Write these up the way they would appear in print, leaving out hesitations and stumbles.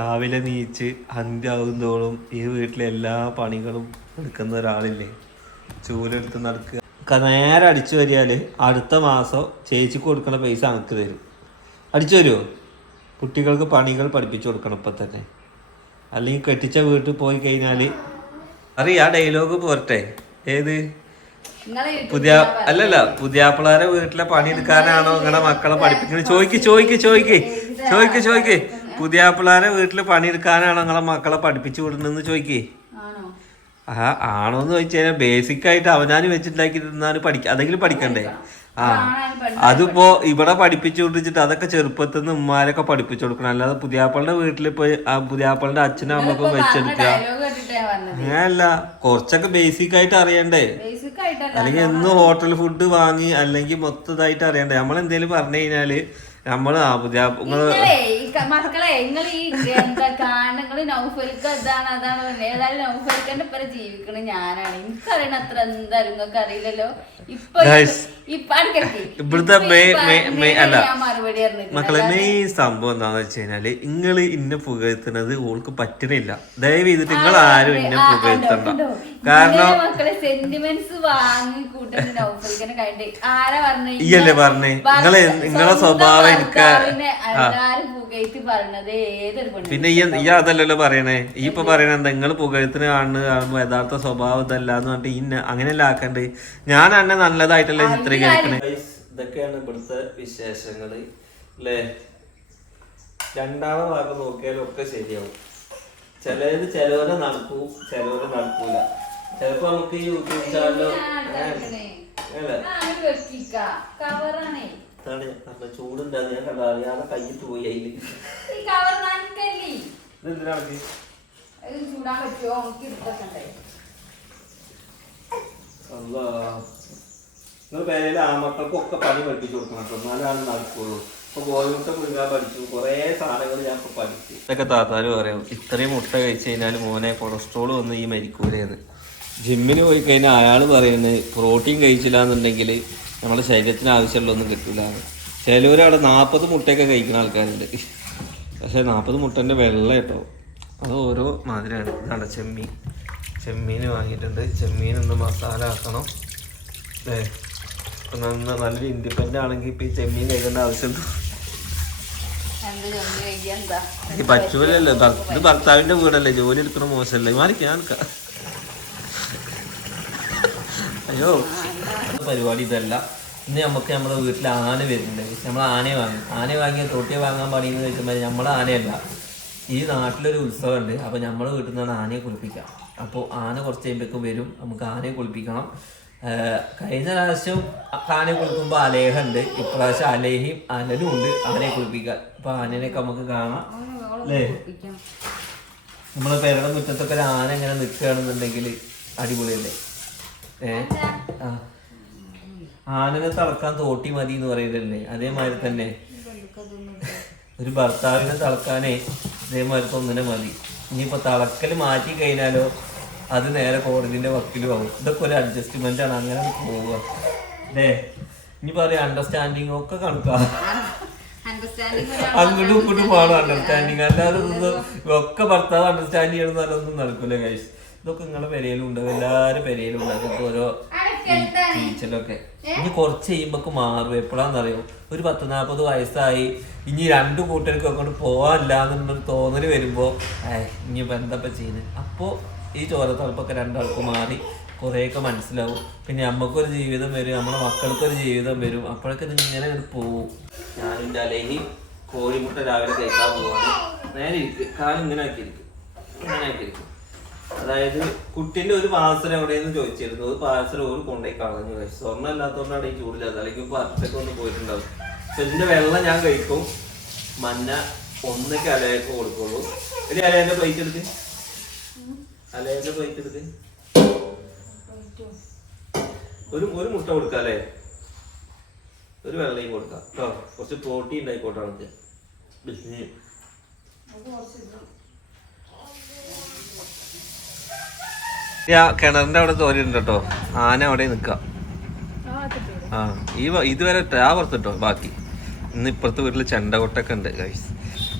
രാവിലെ നീച്ച് അന്ത്യാവുന്നതോളം ഈ വീട്ടിലെ എല്ലാ പണികളും എടുക്കുന്ന ഒരാളില്ലേ, ചൂലെടുത്ത് നടക്കുക. നേരെ അടിച്ചു വരിയാൽ അടുത്ത മാസം ചേച്ചിക്ക് കൊടുക്കുന്ന പൈസ അനക്ക് തരും. അടിച്ചു വരുമോ? കുട്ടികൾക്ക് പണികൾ പഠിപ്പിച്ചു കൊടുക്കണം ഇപ്പം തന്നെ, അല്ലെങ്കിൽ കെട്ടിച്ച വീട്ടിൽ പോയി കഴിഞ്ഞാൽ അറിയാം. ആ ഡയലോഗ് പോരട്ടെ. ഏത് പുതിയാപ്പിളാരെ വീട്ടിലെ പണിയെടുക്കാനാണോ നിങ്ങളുടെ മക്കളെ പഠിപ്പിക്കുന്നത്? ചോദിക്ക്. പുതിയാപ്പിളാരെ വീട്ടില് പണിയെടുക്കാനാണോ നിങ്ങളെ മക്കളെ പഠിപ്പിച്ചു വിടണമെന്ന് ചോദിക്കേ. ആണോന്ന് ചോദിച്ചു കഴിഞ്ഞാൽ ബേസിക് ആയിട്ട് അവനാന് വെച്ചിട്ടുണ്ടാക്കി തിന്നാന് അതെങ്കിലും പഠിക്കണ്ടേ? അതിപ്പോ ഇവിടെ പഠിപ്പിച്ചു കൊടുത്തിട്ട് അതൊക്കെ ചെറുപ്പത്തിൽ നിന്ന് ഉമ്മാരൊക്കെ പഠിപ്പിച്ചു കൊടുക്കണം. അല്ലാതെ പുതിയാപ്പിളുടെ വീട്ടിൽ പോയി പുതിയാപ്പിളുടെ അച്ഛനും അമ്മക്കും വെച്ചെടുക്കുക അങ്ങനെയല്ല. കുറച്ചൊക്കെ ബേസിക് ആയിട്ട് അറിയണ്ടേ? അല്ലെങ്കിൽ എന്നും ഹോട്ടൽ ഫുഡ് വാങ്ങി അല്ലെങ്കിൽ മൊത്തമായിട്ട് അറിയണ്ടേ? നമ്മളെന്തേലും പറഞ്ഞു കഴിഞ്ഞാല് നമ്മള് മക്കളെ നിങ്ങൾ ഈ എന്താ കാണുന്നത് നൗഫലിക്ക് അതാണ് ഏതായാലും നൗഫലിക്കന്റെ ഇപ്പം ജീവിക്കണ ഞാനാണ്. എനിക്കറിയണ അത്ര എന്താ നിങ്ങൾക്ക് അറിയില്ലല്ലോ. ഇവിടുത്തെ മറുപടി മക്കളെ മെയിൻ സംഭവം എന്താന്ന് വെച്ച് കഴിഞ്ഞാല് നിങ്ങള് ഇന്നെ പുകഴ്ത്തുന്നത് ഓൾക്ക് പറ്റണില്ല. ദയവ് ചെയ്തിട്ട് നിങ്ങൾ ആരും ഇന്നെ പുകഴ്ത്തണ്ട. കാരണം സെന്റിമെന്റ്സ് വാങ്ങി കൂട്ടുന്ന നൗഫലിക്കനെ കണ്ടി ആരാ പറഞ്ഞു ഈയല്ലേ പറഞ്ഞേ? നിങ്ങളെ സ്വഭാവം എനിക്ക് പിന്നെ ഈ അതല്ലല്ലോ പറയണേ. ഈ ഇപ്പൊ പറയണ എന്താ നിങ്ങൾ പുകഴ്ത്തിന് കാണുമ്പോ യഥാർത്ഥ സ്വഭാവം ഇതല്ല എന്ന് പറഞ്ഞിട്ട് ഇന്ന അങ്ങനെയല്ല ആക്കണ്ട്. ഞാൻ എന്നെ നല്ലതായിട്ടല്ലേ ചിത്രീകരിക്കണേ. ഇതൊക്കെയാണ് ഇവിടുത്തെ വിശേഷങ്ങള് അല്ലേ. രണ്ടാമത്തെ ഭാഗം നോക്കിയാലും ഒക്കെ ശരിയാവും. ചിലവരെ നടക്കൂ, ചിലവരെ നടക്കൂല. ചിലപ്പോ നമുക്ക് ഈ യൂട്യൂബ് ചാനലോ ചൂടുണ്ടാകും. ഞാൻ കണ്ട അറിയാതെ കയ്യിട്ട് പോയി അതില്. നിങ്ങൾ പേരയിലെ ആമക്കൾക്കൊക്കെ പണി പഠിപ്പിച്ചു കൊടുക്കണം കേട്ടോ, എന്നാലാണ് നടക്കുള്ളൂ. ഇപ്പൊ കോഴിമുട്ട പുഴുങ്ങാൻ പഠിച്ചു, കുറെ സാധനങ്ങൾ ഞാൻ ഇപ്പൊ പഠിച്ചു. ഇതൊക്കെ താത്താര് പറയാം, ഇത്രയും മുട്ട കഴിച്ചു കഴിഞ്ഞാൽ മോനെ കൊളസ്ട്രോൾ വന്ന് ഈ മരിക്കൂലേന്ന്. ജിമ്മിന് പോയി കഴിഞ്ഞാൽ അയാൾ പറയുന്നത് പ്രോട്ടീൻ കഴിച്ചില്ല എന്നുണ്ടെങ്കിൽ നമ്മുടെ ശരീരത്തിന് ആവശ്യമുള്ളതൊന്നും കിട്ടില്ല. ചിലവരവിടെ 40 മുട്ടയൊക്കെ കഴിക്കുന്ന ആൾക്കാരുണ്ട്. പക്ഷെ 40 മുട്ടൻ്റെ വെള്ള കേട്ടോ, അത് ഓരോ മാതിരിയാണ്. ഇതാണ് ചെമ്മീൻ വാങ്ങിയിട്ടുണ്ട്. ചെമ്മീനൊന്ന് മസാല ആക്കണം അല്ലേ. ഇപ്പം നല്ലൊരു ഇൻഡിപെൻഡൻ്റ് ആണെങ്കിൽ ഇപ്പം ഈ ചെമ്മീൻ കഴിക്കേണ്ട ആവശ്യമുണ്ട്. പറ്റൂലല്ലോ, ഇത് ഭർത്താവിൻ്റെ വീടല്ലേ, ജോലി എടുക്കണ മോശമല്ലേ. മാറിക്കാൻ അയ്യോ പരിപാടി ഇതല്ല. ഇന്ന് നമുക്ക് നമ്മുടെ വീട്ടിൽ ആന വരുന്നുണ്ട്. നമ്മൾ ആനയെ വാങ്ങിയ തൊട്ടിയെ വാങ്ങാൻ പാടിയെന്ന് ചോദിക്കുമ്പോൾ നമ്മുടെ ആനയല്ല, ഈ നാട്ടിലൊരു ഉത്സവമുണ്ട്. അപ്പോൾ നമ്മുടെ വീട്ടിൽ നിന്നാണ് ആനയെ കുളിപ്പിക്കുക. അപ്പോൾ ആന കുറച്ച് കഴിയുമ്പോഴേക്കും വരും, നമുക്ക് ആനയെ കുളിപ്പിക്കണം. കഴിഞ്ഞ പ്രാവശ്യം ആനയെ കുളിക്കുമ്പോൾ അലേഹുണ്ട്, ഇപ്രാവശ്യം അലേഹിയും അനലും ഉണ്ട് ആനയെ കുളിപ്പിക്കാൻ. അപ്പോൾ ആനേനെയൊക്കെ നമുക്ക് കാണാം അല്ലേ. നമ്മളെ പേരുടെ മുറ്റത്തൊക്കെ ഒരു ആന ഇങ്ങനെ നിൽക്കുകയാണെന്നുണ്ടെങ്കിൽ അടിപൊളിയല്ലേ. ആനനെ തളക്കാൻ തോട്ടി മതി എന്ന് പറയുന്നല്ലേ. അതേമാതിരി തന്നെ ഒരു ഭർത്താവിനെ തളക്കാനേ അതേമാതിരി ഒന്നിനെ മതി. ഇനിയിപ്പോ തളക്കൽ മാറ്റി കഴിഞ്ഞാലോ അത് നേരെ കോടതിന്റെ വക്കിലും ആവും. ഇതൊക്കെ ഒരു അഡ്ജസ്റ്റ്മെന്റ് ആണ്, അങ്ങനെ പോവുക അല്ലേ. ഇനി പറയാം അണ്ടർസ്റ്റാൻഡിങ് ഒക്കെ കണക്കാ, അങ്ങോട്ടും ഇങ്ങോട്ടും പോകണം അണ്ടർസ്റ്റാൻഡിങ്. അല്ലാതെ ഒക്കെ ഭർത്താവ് അണ്ടർസ്റ്റാൻഡ് ചെയ്യണമെന്ന് പറഞ്ഞൊന്നും നടക്കൂലേ ഗൈസ്. ഇതൊക്കെ നിങ്ങളുടെ പെരയിലും ഉണ്ടാവും, എല്ലാവരും പെരയിലും ഉണ്ടാകും ഓരോ ടീച്ചറൊക്കെ. ഇനി കുറച്ച് കഴിയുമ്പോൾ മാറും. എപ്പോഴാന്നറിയോ, ഒരു 40-40 വയസ്സായി ഇനി 2 കൂട്ടർക്കും അങ്ങോട്ട് പോകാനില്ല എന്നുള്ളൊരു തോന്നൽ വരുമ്പോൾ ഇനിയിപ്പോൾ എന്താ ചെയ്യുന്നത്. അപ്പോൾ ഈ ചോരത്തളപ്പൊക്കെ രണ്ടാൾക്കും മാറി കുറേയൊക്കെ മനസ്സിലാവും. പിന്നെ നമുക്കൊരു ജീവിതം വരും, നമ്മുടെ മക്കൾക്കൊരു ജീവിതം വരും. അപ്പോഴൊക്കെ ഇത് ഇങ്ങനെ പോവും. ഞാനിൻ്റെ അലേഹി കോഴിമുട്ട രാവിലെ കഴിക്കാൻ പോവാണ്. നേരെ ഇരിക്കും, കാലിങ്ങനെ ആക്കിയിരിക്കും, ഇങ്ങനെ ആക്കിയിരിക്കും. അതായത് കുട്ടീൻ്റെ ഒരു പാർസൽ എവിടെയെന്ന് ചോദിച്ചിരുന്നു. ഒരു പാർസൽ ഒരു കൊണ്ടുപോയി കളഞ്ഞു. സ്വർണ്ണം അല്ലാത്തതുകൊണ്ടാണ് ഈ ചൂടില്ലാത്ത, അല്ലെങ്കിൽ പറിച്ചൊക്കെ ഒന്ന് പോയിട്ടുണ്ടാവും. പക്ഷെ ഇതിൻ്റെ വെള്ളം ഞാൻ കഴിക്കും, മഞ്ഞ ഒന്നൊക്കെ അലയൊക്കെ കൊടുക്കുള്ളൂ. ഒരു അലേൻ്റെ പ്ലേറ്റ് എടുക്ക്, അലേൻ്റെ പ്ലേറ്റ് എടുക്ക്. ഒരു മുട്ട കൊടുക്കാം അല്ലേ, ഒരു വെള്ളയും കൊടുക്കാം കേട്ടോ. കുറച്ച് പ്രോട്ടീൻ ഉണ്ടായിക്കോട്ടെ നമുക്ക്. കിണറിന്റെ അവിടെ തോരിണ്ട് കേട്ടോ, ആന അവിടെ നിൽക്കാം. ഇതുവരെ ആ പുറത്തിട്ടോ. ബാക്കി ഇന്ന് ഇപ്പുറത്തെ വീട്ടിൽ ചെണ്ട കൊട്ടൊക്കെ ഉണ്ട് ഗൈസ്.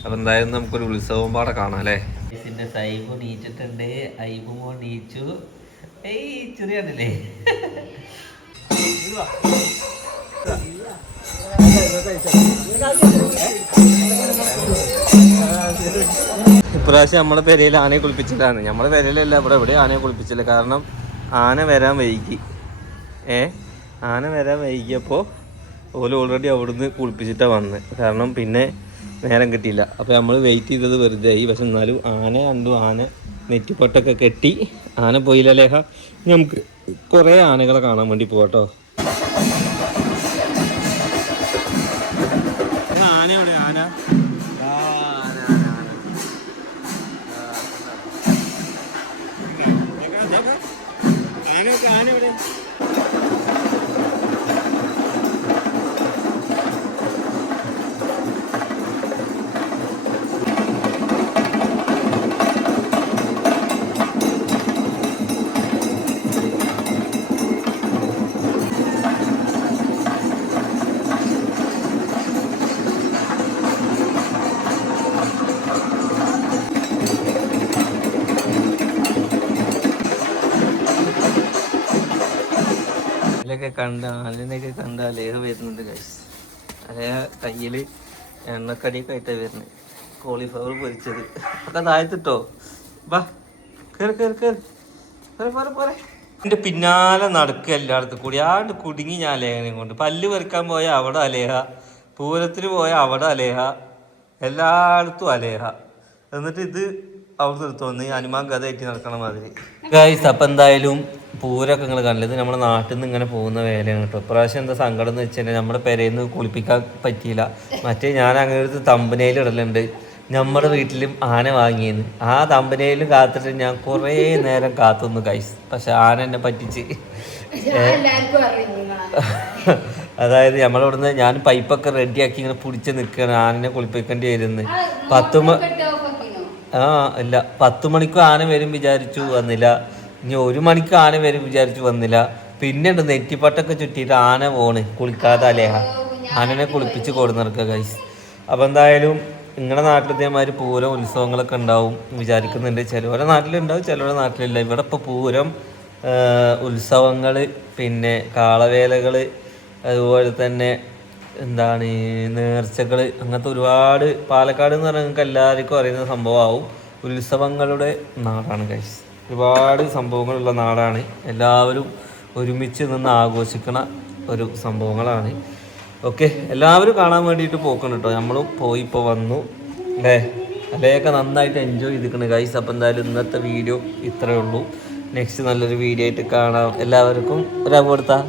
അപ്പം എന്തായാലും നമുക്കൊരു ഉത്സവം പാടെ കാണാം അല്ലേ. ഇതിൻ്റെ സൈബ് നീച്ചിട്ടുണ്ട്, ഐബുമോ നീച്ചു. ഏയ് ചെറിയല്ലേ ഇപ്രാവശ്യം നമ്മളെ പെരയിൽ ആനയെ കുളിപ്പിച്ചിട്ടാണ്. നമ്മളെ പെരയിലല്ല, ഇവിടെ ആനയെ കുളിപ്പിച്ചില്ല. കാരണം ആന വരാൻ വൈകി. ആന വരാൻ വൈകിയപ്പോൾ ഓല് ഓൾറെഡി അവിടുന്ന് കുളിപ്പിച്ചിട്ടാണ് വന്നത്. കാരണം പിന്നെ നേരം കിട്ടിയില്ല. അപ്പോൾ നമ്മൾ വെയിറ്റ് ചെയ്തത് വെറുതെ ആയി. പക്ഷെ എന്നാലും ആന കണ്ടു. ആന നെറ്റിപ്പട്ടൊക്കെ കെട്ടി. ആന പോയില്ല ലേഹ. നമുക്ക് കുറേ ആനകളെ കാണാൻ വേണ്ടി പോകട്ടോ. ആന എവിടെ? ആന ആന എവിടെ? ആനയൊക്കെ കണ്ട ലേഹ വരുന്നുണ്ട് ഗൈസ്. അതേ കയ്യിൽ എണ്ണക്കടിയൊക്കെ ആയിട്ടാണ് വരുന്നത്. കോളിഫ്ലവർ പൊരിച്ചത് ഒക്കെ താഴത്തിട്ടോ. ബാ കയറി കയറി കയറി പോരെ പോരെ. എൻ്റെ പിന്നാലെ നടക്കുക എല്ലായിടത്തും കൂടി. ആണ്ട് കുടുങ്ങി ഞാൻ ലേഹനെ കൊണ്ട്. പല്ല് പറിക്കാൻ പോയ അവിടെ അലേഹ, പൂരത്തിന് പോയ അവിടെ അലേഹ, എല്ലായിടത്തും അലേഹ. എന്നിട്ട് ഇത് അവിടെ നിർത്തുവന്ന് ഹനുമാൻ കഥ ആയിട്ട് നടക്കണ മാതിരി ഗൈസ്. അപ്പം എന്തായാലും പൂരമൊക്കെ നിങ്ങൾ കണ്ടത് നമ്മുടെ നാട്ടിൽ നിന്ന് ഇങ്ങനെ പോകുന്ന വേലയാണ് കേട്ടോ. ഇപ്രാവശ്യം എന്താ സങ്കടം എന്ന് വെച്ച് കഴിഞ്ഞാൽ നമ്മുടെ പെരയിൽ നിന്ന് കുളിപ്പിക്കാൻ പറ്റിയില്ല. മറ്റേ ഞാൻ അങ്ങനെ ഒരു തമ്പനയിൽ ഇടലുണ്ട്, നമ്മുടെ വീട്ടിലും ആന വാങ്ങിയെന്ന്. ആ തമ്പനയിലും കാത്തിട്ട് ഞാൻ കുറേ നേരം കാത്തുനിന്നു ഗൈസ്. പക്ഷെ ആന എന്നെ പറ്റിച്ച്. അതായത് നമ്മളിവിടുന്ന് ഞാൻ പൈപ്പൊക്കെ റെഡിയാക്കി ഇങ്ങനെ പിടിച്ച് നിൽക്കുകയാണ്. ആനനെ കുളിപ്പിക്കേണ്ടി വരുന്നത്. ഇല്ല 10 മണിക്കും ആന വരും വിചാരിച്ചു, വന്നില്ല. ഇനി 1 മണിക്ക് ആന വരും വിചാരിച്ചു, വന്നില്ല. പിന്നെ ഉണ്ട് നെറ്റിപ്പട്ടൊക്കെ ചുറ്റിയിട്ട് ആന പോണ് കുളിക്കാതെ അലേഹ. ആനനെ കുളിപ്പിച്ച് കൊടുന്നിറക്കുക ഗൈസ്. അപ്പം എന്തായാലും നിങ്ങളുടെ നാട്ടിൽ ഇതേമാതിരി പൂരം ഉത്സവങ്ങളൊക്കെ ഉണ്ടാവും വിചാരിക്കുന്നുണ്ട്. ചിലവരുടെ നാട്ടിലുണ്ടാവും, ചിലവരുടെ നാട്ടിലില്ല. ഇവിടെ ഇപ്പോൾ പൂരം, ഉത്സവങ്ങൾ, പിന്നെ കാളവേലകൾ, അതുപോലെ തന്നെ എന്താണ് നേർച്ചകൾ, അങ്ങനത്തെ ഒരുപാട്. പാലക്കാട് എന്ന് പറഞ്ഞാൽ നിങ്ങൾക്ക് എല്ലാവർക്കും അറിയുന്ന സംഭവമാവും. ഉത്സവങ്ങളുടെ നാടാണ് ഗൈസ്. ഒരുപാട് സംഭവങ്ങളുള്ള നാടാണ്. എല്ലാവരും ഒരുമിച്ച് നിന്ന് ആഘോഷിക്കണ ഒരു സംഭവങ്ങളാണ്. ഓക്കെ, എല്ലാവരും കാണാൻ വേണ്ടിയിട്ട് പോക്കണം കേട്ടോ. നമ്മളും പോയി ഇപ്പോൾ വന്നു അല്ലേ. അല്ലേയൊക്കെ നന്നായിട്ട് എൻജോയ് ചെയ്തിരിക്കണം ഗൈസ്. അപ്പോൾ എന്തായാലും ഇന്നത്തെ വീഡിയോ ഇത്രയേ ഉള്ളൂ. നെക്സ്റ്റ് നല്ലൊരു വീഡിയോ ആയിട്ട് കാണാം. എല്ലാവർക്കും ഒരു കൊടുത്താ.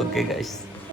Okay guys.